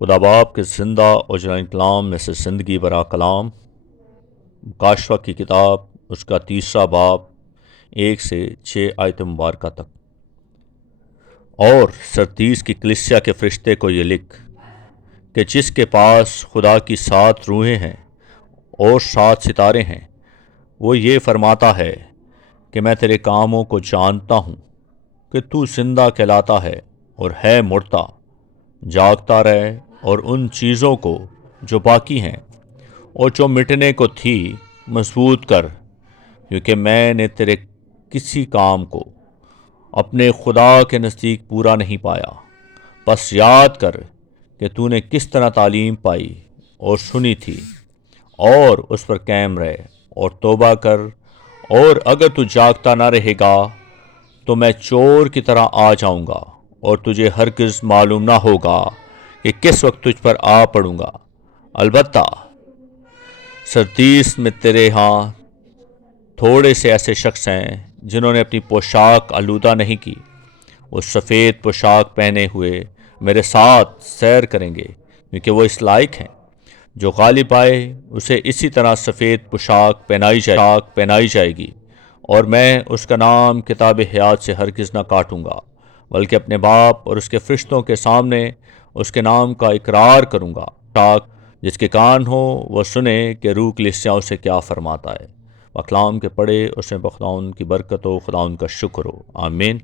خدا باپ کے زندہ اور جلال کلام میں سے زندگی برا کلام، مکاشفہ کی کتاب، اس کا 3 باب 1 سے 6 آیت مبارکہ تک۔ اور سردیس کی کلیسیا کے فرشتے کو یہ لکھ کہ جس کے پاس خدا کی 7 روحیں ہیں اور 7 ستارے ہیں، وہ یہ فرماتا ہے کہ میں تیرے کاموں کو جانتا ہوں کہ تو زندہ کہلاتا ہے اور ہے مردہ۔ جاگتا رہے اور ان چیزوں کو جو باقی ہیں اور جو مٹنے کو تھی مضبوط کر، کیونکہ میں نے تیرے کسی کام کو اپنے خدا کے نزدیک پورا نہیں پایا۔ بس یاد کر کہ تو نے کس طرح تعلیم پائی اور سنی تھی، اور اس پر قائم رہے اور توبہ کر۔ اور اگر تو جاگتا نہ رہے گا تو میں چور کی طرح آ جاؤں گا اور تجھے ہرگز معلوم نہ ہوگا کہ کس وقت تجھ پر آ پڑوں گا۔ البتہ سردیس میں تیرے ہاں تھوڑے سے ایسے شخص ہیں جنہوں نے اپنی پوشاک آلودہ نہیں کی۔ وہ سفید پوشاک پہنے ہوئے میرے ساتھ سیر کریں گے، کیونکہ وہ اس لائق ہیں۔ جو غالب آئے اسے اسی طرح سفید پوشاک پہنائی جائے گی، اور میں اس کا نام کتاب حیات سے ہرگز نہ کاٹوں گا، بلکہ اپنے باپ اور اس کے فرشتوں کے سامنے اس کے نام کا اقرار کروں گا۔ جس کے کان ہو وہ سنے کہ روح کلیسیاؤں سے کیا فرماتا ہے۔ کلام کے پڑھے اس میں خداوند کی برکت ہو، خداوند کا شکر ہو، آمین۔